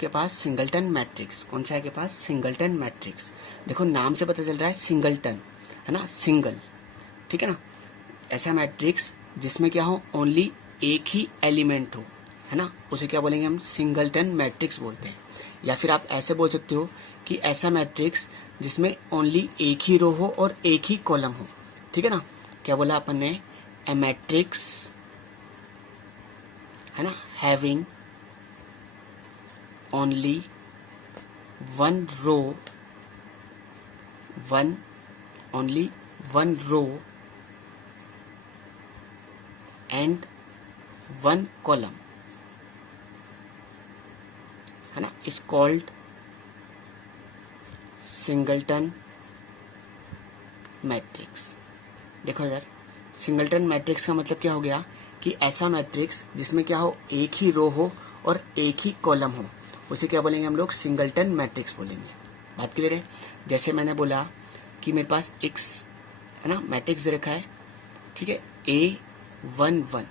आपके पास singleton matrix. कौन सा है आपके पास? Singleton matrix. देखो नाम से पता चल रहा है सिंगलटन, है ना, सिंगल, ठीक है ना। ऐसा मैट्रिक्स जिसमें क्या हो, ओनली एक ही एलिमेंट हो, है ना, उसे क्या बोलेंगे हम? सिंगलटन मैट्रिक्स बोलते हैं। या फिर आप ऐसे बोल सकते हो कि ऐसा मैट्रिक्स जिसमें ओनली एक ही रो हो और एक ही कॉलम हो, ठीक है ना। क्या बोला अपन ने? ए मैट्रिक्स, है ना, having only one row, only one row and one column, है ना, इज कॉल्ड सिंगलटन मैट्रिक्स। देखो इधर, सिंगलटन मैट्रिक्स का मतलब क्या हो गया कि ऐसा मैट्रिक्स जिसमें क्या हो, एक ही रो हो और एक ही कॉलम हो, उसे क्या बोलेंगे हम लोग? सिंगलटन मैट्रिक्स बोलेंगे। बात क्लियर है? जैसे मैंने बोला कि मेरे पास एक, है ना, मैट्रिक्स दे रखा है, ठीक है, A11,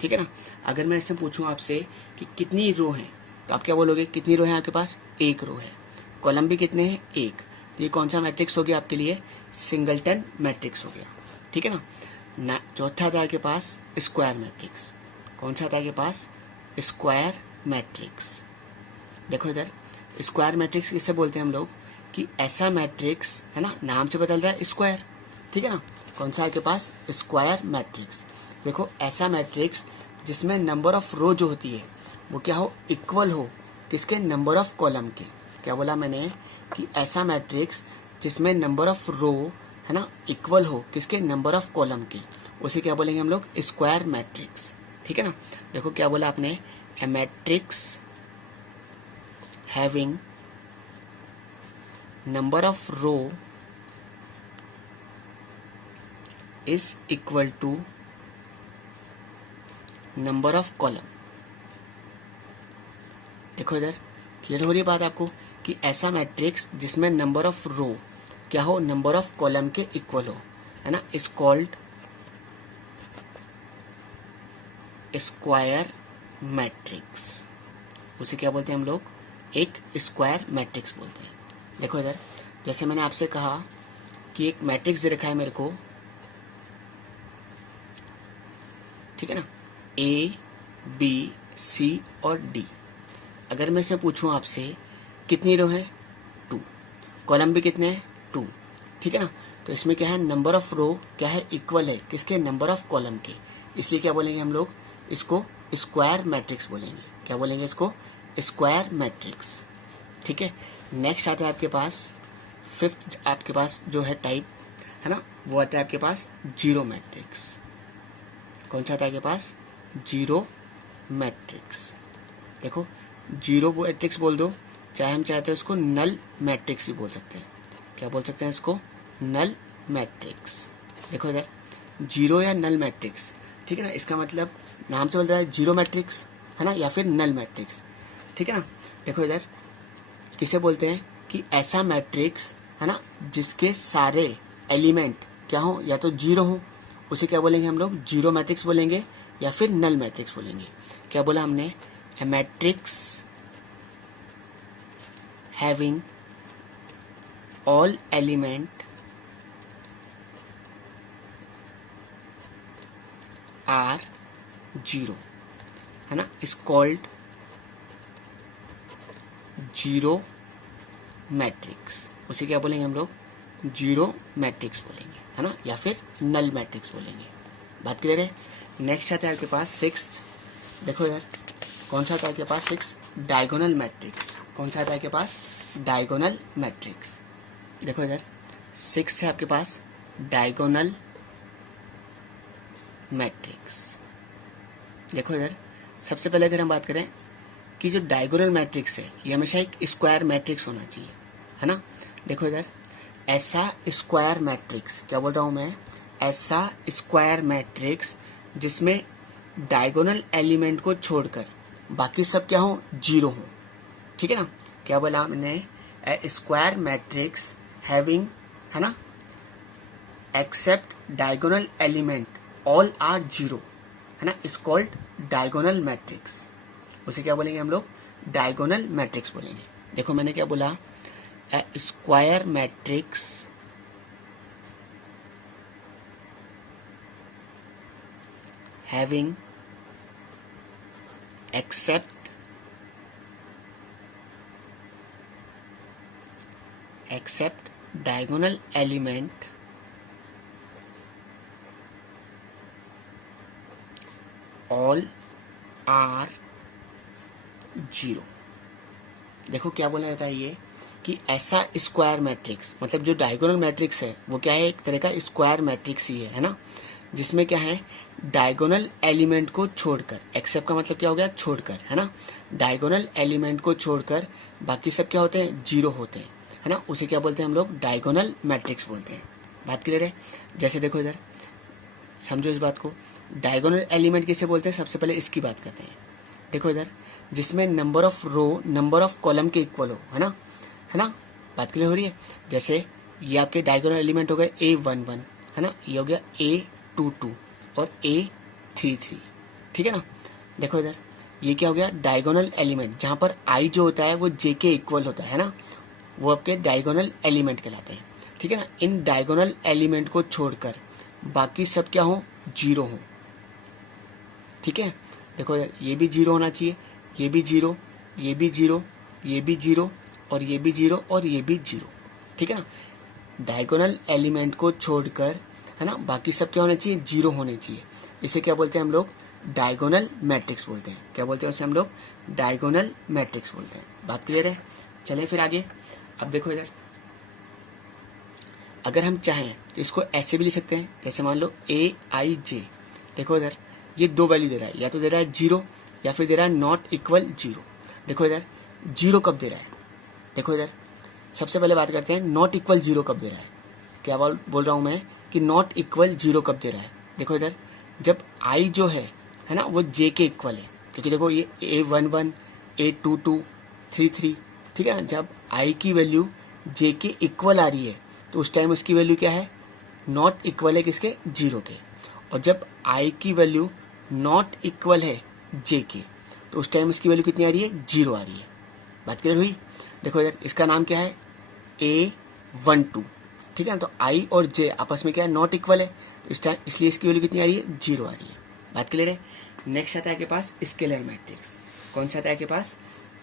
ठीक है ना। अगर मैं इससे पूछूं आपसे कि कितनी रो हैं, तो आप क्या बोलोगे? कितनी रो है आपके पास? एक रो है। कॉलम भी कितने हैं? एक। तो ये कौन सा मैट्रिक्स हो गया आपके लिए? सिंगलटन मैट्रिक्स हो गया, ठीक है ना। चौथा था आपके पास स्क्वायर मैट्रिक्स। कौन सा था आपके पास? Square matrix. देखो इधर, स्क्वायर मैट्रिक्स किससे बोलते हैं हम लोग? कि ऐसा मैट्रिक्स, है ना, नाम से बदल रहा है स्क्वायर, ठीक है ना। कौन सा आपके पास? Square matrix. देखो ऐसा मैट्रिक्स जिसमें नंबर ऑफ रो जो होती है वो क्या हो, इक्वल हो किसके? नंबर ऑफ कॉलम के। क्या बोला मैंने? कि ऐसा मैट्रिक्स जिसमें नंबर ऑफ रो, है ना, इक्वल हो किसके? नंबर ऑफ कॉलम के, उसे क्या बोलेंगे हम लोग? स्क्वायर मैट्रिक्स, ठीक है ना। देखो क्या बोला आपने? ए matrix having number of row is equal to number of column। देखो इधर, क्लियर हो रही है बात आपको कि ऐसा मैट्रिक्स जिसमें नंबर ऑफ रो क्या हो, नंबर ऑफ कॉलम के इक्वल हो, है ना, इज कॉल्ड स्क्वायर मैट्रिक्स। उसे क्या बोलते हैं हम लोग? एक स्क्वायर मैट्रिक्स बोलते हैं। देखो इधर, जैसे मैंने आपसे कहा कि एक मैट्रिक्स दे रखा है मेरे को, ठीक है ना, A, B, C और D। अगर मैं इसे पूछूं आपसे कितनी रो है? 2। कॉलम भी कितने हैं? 2, ठीक है ना। तो इसमें क्या है? नंबर ऑफ रो क्या है? इक्वल है किसके? नंबर ऑफ कॉलम के। इसलिए क्या बोलेंगे हम लोग? इसको स्क्वायर मैट्रिक्स बोलेंगे। क्या बोलेंगे इसको? स्क्वायर मैट्रिक्स, ठीक है। नेक्स्ट आता है आपके पास फिफ्थ, आपके पास जो है टाइप, है ना, वो आता है आपके पास जीरो मैट्रिक्स। कौन सा आता है आपके पास? Zero matrix. देखो जीरो मैट्रिक्स बोल दो, चाहे हम चाहते हैं उसको नल मैट्रिक्स भी बोल सकते हैं। क्या बोल सकते हैं इसको? Null matrix. देखो इधर, जीरो या नल मैट्रिक्स, ठीक है ना, इसका मतलब नाम से बोल रहा है जीरो मैट्रिक्स, है ना, या फिर नल मैट्रिक्स, ठीक है ना। देखो इधर, किसे बोलते हैं? कि ऐसा मैट्रिक्स, है ना, जिसके सारे एलिमेंट क्या हो, या तो जीरो हो, उसे क्या बोलेंगे हम लोग? जीरो मैट्रिक्स बोलेंगे, या फिर नल मैट्रिक्स बोलेंगे। क्या बोला हमने? A matrix having all element are zero, है ना, इज कॉल्ड जीरो मैट्रिक्स। उसे क्या बोलेंगे हम लोग? जीरो मैट्रिक्स बोलेंगे, है ना, या फिर नल मैट्रिक्स बोलेंगे। बात क्लियर है? नेक्स्ट आता है आपके पास सिक्स्थ। देखो यार, कौन सा आता है आपके पास? Six, diagonal matrix. कौन सा आता है आपके पास? Diagonal matrix. देखो इधर, सिक्स है आपके पास डायगोनल मैट्रिक्स। देखो इधर, सबसे पहले अगर हम बात करें कि जो डायगोनल मैट्रिक्स है ये हमेशा एक स्क्वायर मैट्रिक्स होना चाहिए, है ना। देखो इधर, ऐसा स्क्वायर मैट्रिक्स, क्या बोल रहा हूं मैं? ऐसा स्क्वायर मैट्रिक्स जिसमें डायगोनल एलिमेंट को छोड़कर बाकी सब क्या हो? जीरो हो, ठीक है ना। क्या बोला हमने? ए स्क्वायर मैट्रिक्स हैविंग, है ना, except diagonal element all are zero, है ना, इज कॉल्ड डायगोनल मैट्रिक्स। उसे क्या बोलेंगे हम लोग? डायगोनल मैट्रिक्स बोलेंगे। देखो मैंने क्या बोला, a square matrix having except diagonal element all are 0। देखो क्या बोला जाता है ये कि ऐसा स्क्वायर मैट्रिक्स, मतलब जो डायगोनल मैट्रिक्स है वो क्या है, एक तरह का स्क्वायर मैट्रिक्स ही है ना, जिसमें क्या है डायगोनल एलिमेंट को छोड़कर, एक्सेप्ट का मतलब क्या हो गया छोड़कर, है ना, डायगोनल एलिमेंट को छोड़कर बाकी सब क्या होते हैं, जीरो होते हैं, है ना, उसे क्या बोलते हैं हम लोग, डायगोनल मैट्रिक्स बोलते हैं। बात क्लियर है? जैसे देखो इधर समझो इस बात को, डायगोनल एलिमेंट किसे बोलते हैं, सबसे पहले इसकी बात करते हैं। देखो इधर जिसमें number of row number of column के इक्वल हो, है ना, बात क्लियर हो रही है। जैसे ये आपके डायगोनल एलिमेंट हो गए A11, है ना, ये हो गया A22 और A33, ठीक है ना। देखो इधर ये क्या हो गया, डायगोनल एलिमेंट, जहां पर I जो होता है वो J के इक्वल होता है ना, वो आपके डायगोनल एलिमेंट कहलाते हैं, ठीक है ना। इन डायगोनल एलिमेंट को छोड़कर बाकी सब क्या हो, जीरो हो, ठीक है। देखो इधर ये भी जीरो होना चाहिए, ये भी जीरो, ये भी जीरो, ये भी जीरो और ये भी जीरो और ये भी जीरो, ठीक है ना। डायगोनल एलिमेंट को छोड़कर, है ना, बाकी सब क्या होने चाहिए, जीरो होने चाहिए। इसे क्या बोलते हैं हम लोग, डायगोनल मैट्रिक्स बोलते हैं। क्या बोलते हैं उसे हम लोग, डायगोनल मैट्रिक्स बोलते हैं। बात क्लियर है? चले फिर आगे। अब देखो इधर अगर हम चाहें तो इसको ऐसे भी लिख सकते हैं, जैसे मान लो AIJ। देखो इधर ये दो वैल्यू दे रहा है, या तो दे रहा है जीरो या फिर दे रहा है नॉट इक्वल जीरो। देखो इधर जीरो कब दे रहा है, देखो इधर सबसे पहले बात करते हैं नॉट इक्वल जीरो कब दे रहा है। क्या बोल रहा हूं मैं कि नॉट इक्वल जीरो कब दे रहा है। देखो इधर जब I जो है ना, वो J के इक्वल है, क्योंकि देखो ये A11 A22 33, ठीक है ना। जब I की वैल्यू J के इक्वल आ रही है तो उस टाइम उसकी वैल्यू क्या है, नॉट इक्वल है किसके, जीरो के। और जब I की वैल्यू नॉट इक्वल है J के तो उस टाइम इसकी वैल्यू कितनी आ रही है, जीरो आ रही है। बात क्लियर हुई? देखो इधर इसका नाम क्या है, A12, ठीक है ना। तो I और J आपस में क्या है, नॉट इक्वल है, इस टाइम इसलिए इसकी वैल्यू कितनी आ रही है, जीरो आ रही है। बात क्लियर है? नेक्स्ट आता है आपके पास स्केलर मैट्रिक्स। कौन सा आता है आपके पास,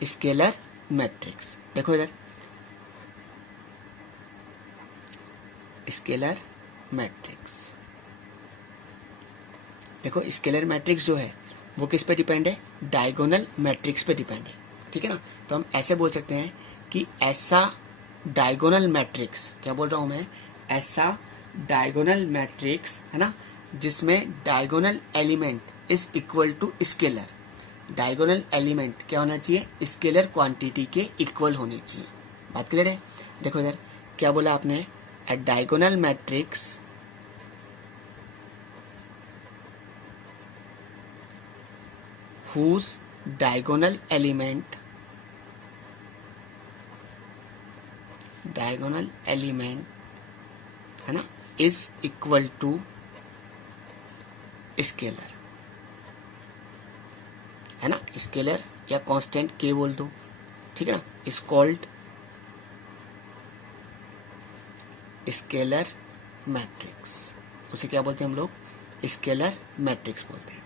स्केलर मैट्रिक्स। देखो इधर स्केलर मैट्रिक्स, देखो स्केलर मैट्रिक्स जो है वो किस पे डिपेंड है, डायगोनल मैट्रिक्स पे डिपेंड है, ठीक है ना। तो हम ऐसे बोल सकते हैं कि ऐसा डायगोनल मैट्रिक्स, क्या बोल रहा हूं मैं, ऐसा डायगोनल मैट्रिक्स, है ना, जिसमें diagonal element is equal to scalar. Diagonal element क्या होना चाहिए, स्केलर क्वांटिटी के इक्वल होनी चाहिए। बात क्लियर है? देखो इधर क्या बोला आपने, a diagonal matrix whose diagonal element है ना is equal to स्केलर, है ना, स्केलर या कांस्टेंट के बोल दो, ठीक है ना, इज कॉल्ड स्केलर मैट्रिक्स। उसे क्या बोलते हैं हम लोग, स्केलर मैट्रिक्स बोलते हैं।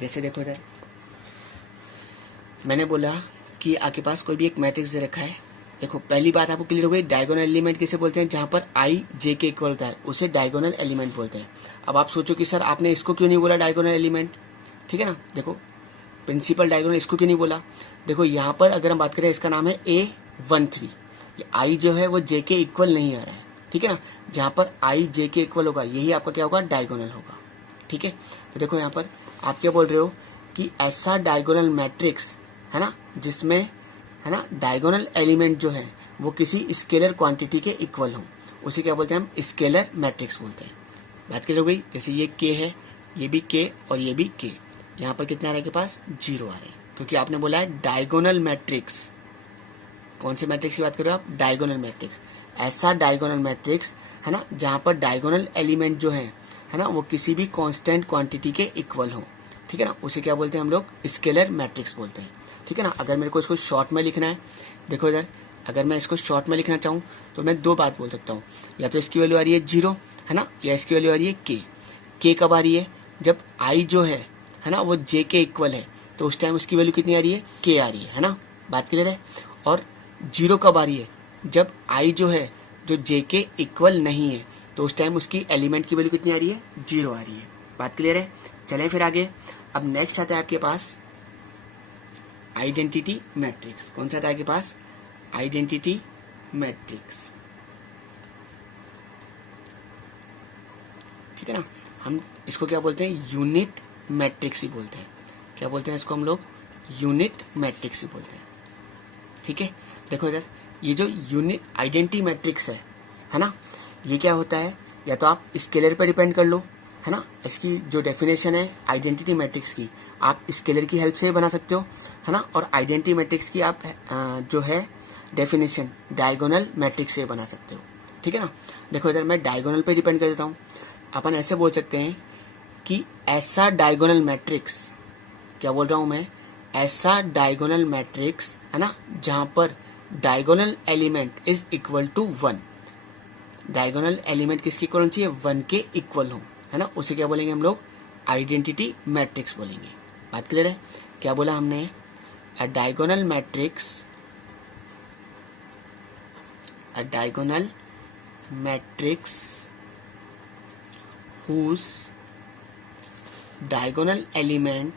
जैसे देखो इधर मैंने बोला कि आपके पास कोई भी एक मैट्रिक्स दे रखा है। देखो पहली बात आपको क्लियर हो गई, डायगोनल एलिमेंट किसे बोलते हैं, जहां पर I J के इक्वल होता है उसे डायगोनल एलिमेंट बोलते हैं। अब आप सोचो कि सर आपने इसको क्यों नहीं बोला डायगोनल एलिमेंट, ठीक है ना। देखो प्रिंसिपल डायगोनल इसको क्यों नहीं बोला, देखो यहाँ पर अगर हम बात करें इसका नाम है A13, I जो है वो J के इक्वल नहीं आ रहा है, ठीक है ना। जहां पर I J के इक्वल होगा यही आपका क्या होगा, डायगोनल होगा, ठीक है। तो देखो यहाँ पर आप क्या बोल रहे हो कि ऐसा डायगोनल मैट्रिक्स, है ना, जिसमें, है ना, डायगोनल एलिमेंट जो है वो किसी स्केलर क्वांटिटी के इक्वल हो, उसे क्या बोलते हैं हम, स्केलर मैट्रिक्स बोलते हैं। बात क्लियर हो गई? जैसे ये K है, ये भी K और ये भी K, यहाँ पर कितने आ रहे हैं के पास, जीरो आ रहे हैं, क्योंकि आपने बोला है डायगोनल मैट्रिक्स। कौन से मैट्रिक्स की बात कर रहे हो आप, डायगोनल मैट्रिक्स। ऐसा डायगोनल मैट्रिक्स, है ना, जहां पर डायगोनल एलिमेंट जो है ना, वो किसी भी कांस्टेंट क्वांटिटी के इक्वल हो, ठीक है ना, उसे क्या बोलते हैं हम लोग, स्केलर मैट्रिक्स बोलते हैं। ठीक है ना। अगर मेरे को इसको शॉर्ट में लिखना है, देखो इधर, अगर मैं इसको शॉर्ट में लिखना चाहूँ तो मैं दो बात बोल सकता हूँ, या तो इसकी वैल्यू आ रही है 0, है ना, या इसकी वैल्यू आ रही है के कब आ रही है, जब आई जो है ना, वो जे के इक्वल है, तो उस टाइम उसकी वैल्यू कितनी आ रही है, के आ रही है ना, बात क्लियर है। और 0 कब आ रही है, जब आई जो है जो जे के इक्वल नहीं है, तो उस टाइम उसकी एलिमेंट की वैल्यू कितनी आ रही है, 0 आ रही है। बात क्लियर है। चलें फिर आगे। अब नेक्स्ट आता है आपके पास आइडेंटिटी मैट्रिक्स। कौन सा आता है आपके पास, आइडेंटिटी मैट्रिक्स, ठीक है ना। हम इसको क्या बोलते हैं, यूनिट मैट्रिक्स ही बोलते हैं। क्या बोलते हैं इसको हम लोग, यूनिट मैट्रिक्स ही बोलते हैं, ठीक है। देखो इधर, ये जो यूनिट आइडेंटिटी मैट्रिक्स है ना, ये क्या होता है, या तो आप स्केलर पे डिपेंड कर लो, है ना। इसकी जो डेफिनेशन है आइडेंटिटी मैट्रिक्स की, आप स्केलर की हेल्प से बना सकते हो, है ना। और आइडेंटिटी मैट्रिक्स की आप जो है डेफिनेशन डायगोनल मैट्रिक्स से बना सकते हो, ठीक है ना। देखो इधर मैं डायगोनल पे डिपेंड कर देता हूँ। अपन ऐसे बोल सकते हैं कि ऐसा डायगोनल मैट्रिक्स, क्या बोल रहा हूँ मैं, ऐसा डायगोनल मैट्रिक्स, है ना, जहां पर diagonal element is equal to 1। Diagonal element किसके इक्वल होना चाहिए, 1 के इक्वल हो, है ना, उसे क्या बोलेंगे हम लोग, आइडेंटिटी मैट्रिक्स बोलेंगे। बात क्लियर है। क्या बोला हमने, अ diagonal matrix, a diagonal matrix whose diagonal element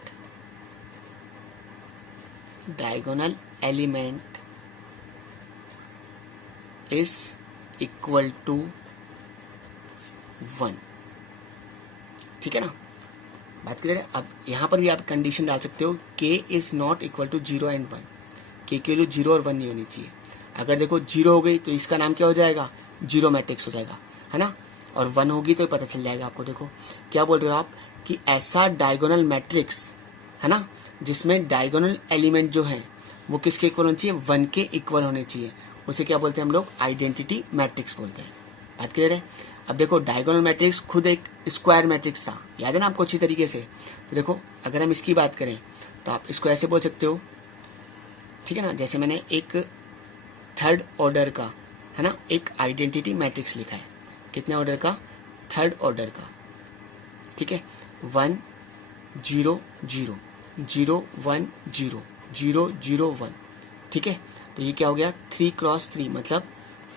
is equal to 1, ठीक है ना। बात क्लियर है। अब यहां पर भी आप कंडीशन डाल सकते हो, k is not equal to 0 and 1, k की वैल्यू 0 और 1 नहीं होनी चाहिए। अगर देखो 0 हो गई तो इसका नाम क्या हो जाएगा, जीरो मैट्रिक्स हो जाएगा, है ना, और 1 होगी तो पता चल जाएगा आपको। देखो क्या बोल रहे हो आप, कि ऐसा डायगोनल मैट्रिक्स, है ना, जिसमें डायगोनल एलिमेंट जो है वो किसके इक्वल होने चाहिए, 1 के इक्वल होने चाहिए, उसे क्या बोलते हैं हम लोग, आइडेंटिटी मैट्रिक्स बोलते हैं। बात क्लियर है। अब देखो डायगोनल मैट्रिक्स खुद एक स्क्वायर मैट्रिक्स था, याद है ना आपको अच्छी तरीके से। तो देखो अगर हम इसकी बात करें तो आप इसको ऐसे बोल सकते हो, ठीक है ना, जैसे मैंने एक थर्ड ऑर्डर का, है ना, एक आइडेंटिटी मैट्रिक्स लिखा है, कितने ऑर्डर का, थर्ड ऑर्डर का, ठीक है, 1 0 0 0 1 0 0 0 1, ठीक है। तो ये क्या हो गया, 3x3, मतलब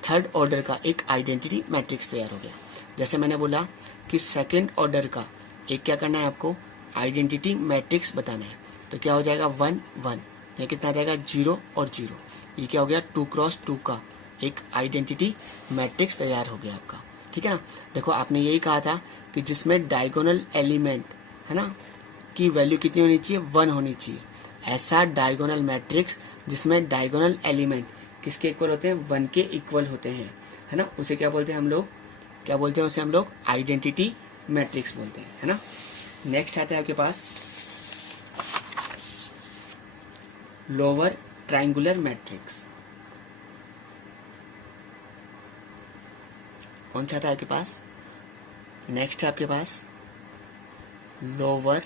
थर्ड ऑर्डर का एक आइडेंटिटी मैट्रिक्स तैयार हो गया। जैसे मैंने बोला कि सेकेंड ऑर्डर का एक क्या करना है आपको, आइडेंटिटी मैट्रिक्स बताना है, तो क्या हो जाएगा 1 1, ये कितना आ जाएगा 0 और 0, ये क्या हो गया 2x2 का एक आइडेंटिटी मैट्रिक्स तैयार हो गया आपका, ठीक है ना। देखो आपने यही कहा था कि जिसमें डायगोनल एलिमेंट, है ना, की वैल्यू कितनी होनी चाहिए, 1 होनी चाहिए। ऐसा डायगोनल मैट्रिक्स जिसमें डायगोनल एलिमेंट किसके इक्वल होते हैं, 1 के इक्वल होते हैं, है ना, उसे क्या बोलते हैं हम लोग, क्या बोलते हैं उसे हम लोग, आइडेंटिटी मैट्रिक्स बोलते हैं, है ना। नेक्स्ट आता है आपके पास लोअर ट्रायंगुलर मैट्रिक्स। कौन सा था आपके पास, नेक्स्ट है आपके पास लोअर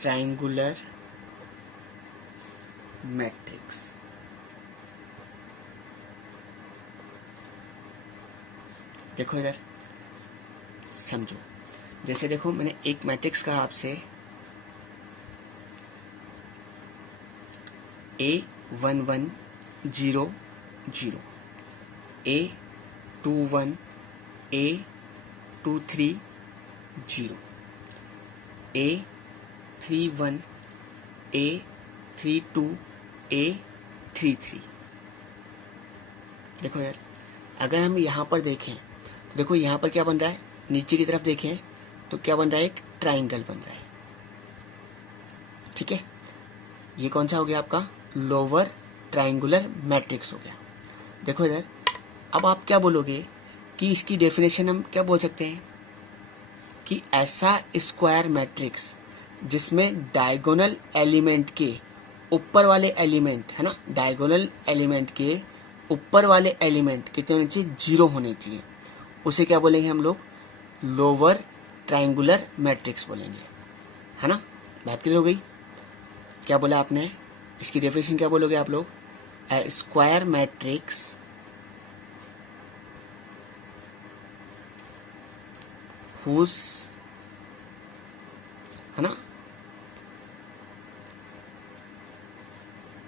ट्रायंगुलर मैट्रिक्स। देखो इधर समझो, जैसे देखो मैंने एक मैट्रिक्स कहा आपसे, A11 0 0, A21 A23 0, A31 A32 A33। देखो यार, अगर हम यहाँ पर देखें तो देखो यहाँ पर क्या बन रहा है, नीचे की तरफ देखें तो क्या बन रहा है, एक ट्राइंगल बन रहा है, ठीक है। ये कौन सा हो गया आपका, लोअर ट्राइंगुलर मैट्रिक्स हो गया। देखो इधर, अब आप क्या बोलोगे कि इसकी डेफिनेशन हम क्या बोल सकते हैं, कि ऐसा स्क्वायर मैट्रिक्स जिसमें डायगोनल एलिमेंट के ऊपर वाले एलिमेंट, है ना, डायगोनल एलिमेंट के ऊपर वाले एलिमेंट कितने होने चाहिए, 0 होने चाहिए, उसे क्या बोलेंगे हम लोग, लोअर ट्रायंगुलर मैट्रिक्स बोलेंगे, है ना। बात क्लियर हो गई। क्या बोला आपने, इसकी डेफिनेशन क्या बोलोगे आप लोग, ए स्क्वायर मैट्रिक्स हुज, है ना,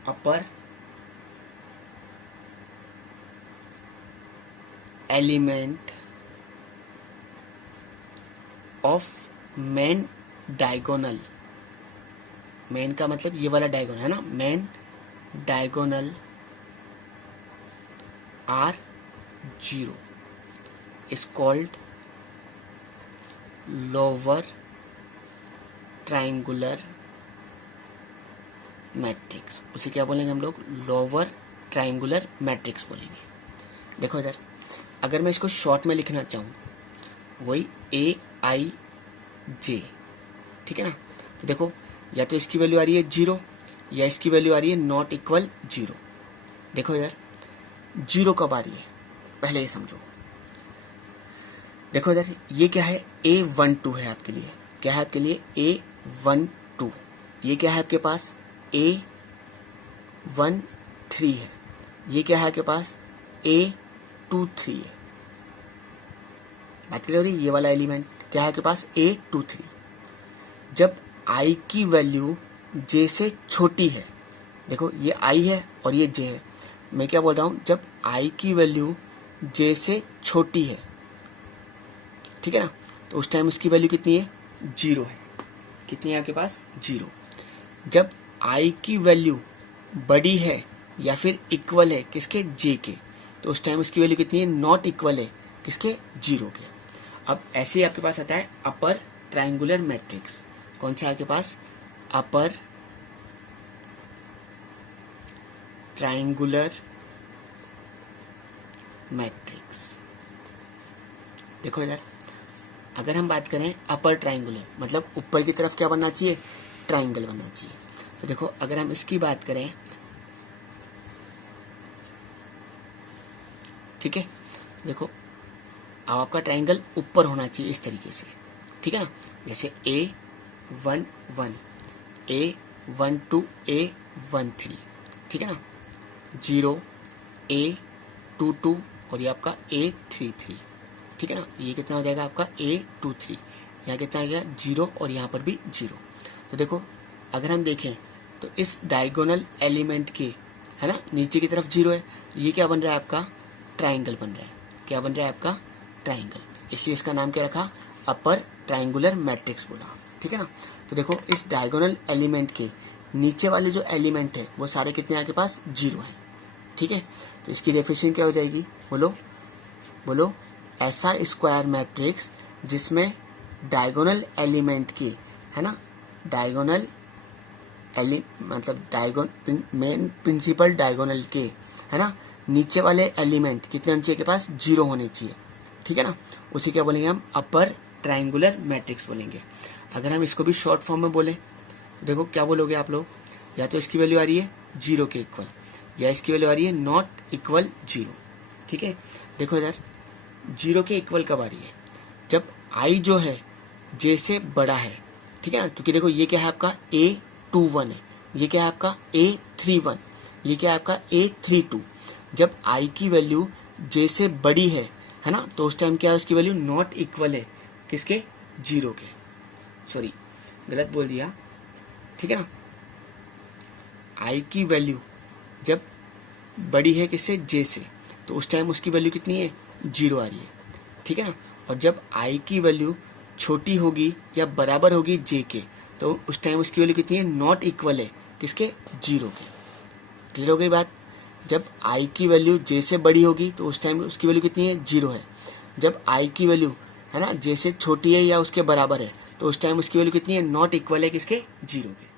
upper element of main diagonal, main का मतलब ये वाला डायगोनल है ना, main diagonal are 0 is called lower triangular matrix. उसे क्या बोलेंगे हम लोग, लोअर ट्राइंगुलर मैट्रिक्स बोलेंगे। देखो इधर, अगर मैं इसको शॉर्ट में लिखना चाहूँ, वही AIJ, ठीक है ना, तो देखो या तो इसकी वैल्यू आ रही है 0 या इसकी वैल्यू आ रही है नॉट इक्वल 0। देखो इधर 0 कब आ रही है, पहले ये समझो। देखो इधर ये क्या है, A12 है आपके लिए, क्या है आपके लिए A12, ये क्या है आपके पास A13 है, ये क्या है आपके पास A23 है। बात करें ये वाला एलिमेंट क्या है आपके पास A23। जब I की वैल्यू J से छोटी है, देखो ये I है और ये J है, मैं क्या बोल रहा हूं, जब I की वैल्यू J से छोटी है, ठीक है ना, तो उस टाइम उसकी वैल्यू कितनी है, 0 है। कितनी है आपके पास, 0। जब I की वैल्यू बड़ी है या फिर इक्वल है किसके, J के, तो उस टाइम उसकी वैल्यू कितनी है, नॉट इक्वल है किसके, 0 के। अब ऐसे ही आपके पास आता है अपर ट्राइंगुलर मैट्रिक्स। कौन सा आपके पास, अपर ट्राइंगुलर मैट्रिक्स। देखो इधर, अगर हम बात करें अपर ट्राइंगुलर मतलब ऊपर की तरफ क्या बनना चाहिए, ट्राइंगल बनना चाहिए। तो देखो अगर हम इसकी बात करें, ठीक है, देखो अब आपका ट्राइंगल ऊपर होना चाहिए इस तरीके से, ठीक है ना, जैसे A11, A12, A13, ठीक है ना, 0, A22 और ये आपका A33, ठीक है ना, ये कितना हो जाएगा आपका A23, यहाँ कितना आ गया 0 और यहाँ पर भी 0। तो देखो अगर हम देखें तो इस डायगोनल एलिमेंट के, है ना, नीचे की तरफ 0 है, तो ये क्या बन रहा है आपका, ट्राइंगल बन रहा है। क्या बन रहा है आपका, ट्राइंगल, इसलिए इसका नाम क्या रखा, अपर ट्राइंगुलर मैट्रिक्स बोला, ठीक है ना। तो देखो इस डायगोनल एलिमेंट के नीचे वाले जो एलिमेंट है वो सारे कितने आपके पास, 0 है, ठीक है। तो इसकी डेफिनेशन क्या हो जाएगी, बोलो बोलो, ऐसा स्क्वायर मैट्रिक्स जिसमें डायगोनल एलिमेंट की, है ना, डायगोनल मतलब मेन प्रिंसिपल डायगोनल के, है ना, नीचे वाले एलिमेंट कितने होने चाहिए के पास, 0 होने चाहिए, ठीक है ना, उसी क्या बोलेंगे हम, अपर ट्राइंगुलर मैट्रिक्स बोलेंगे। अगर हम इसको भी शॉर्ट फॉर्म में बोले तो देखो क्या बोलोगे आप लोग, या तो इसकी वैल्यू आ रही है 0 के इक्वल या इसकी वैल्यू आ रही है नॉट इक्वल 0, ठीक है। देखो इधर 0 के इक्वल कब आ रही है, जब I जो है J से बड़ा है, ठीक है ना, क्योंकि देखो ये क्या है आपका A21 है, ये क्या है आपका A31, ये क्या है आपका A32। जब I की वैल्यू J से बड़ी है ना, तो उस टाइम क्या है, उसकी वैल्यू नॉट इक्वल है किसके, 0 के, सॉरी गलत बोल दिया, ठीक है ना। I की वैल्यू जब बड़ी है किससे, J से, तो उस टाइम उसकी वैल्यू कितनी है, 0 आ रही है, ठीक है ना। और जब I की वैल्यू छोटी होगी या बराबर होगी J के, तो उस टाइम उसकी वैल्यू कितनी है, नॉट इक्वल है किसके, 0 के। क्लियर हो गई बात। जब I की वैल्यू J से बड़ी होगी तो उस टाइम उसकी वैल्यू कितनी है, 0 है। जब I की वैल्यू, है ना, J से छोटी है या उसके बराबर है, तो उस टाइम उसकी वैल्यू कितनी है, नॉट इक्वल है किसके, 0 के।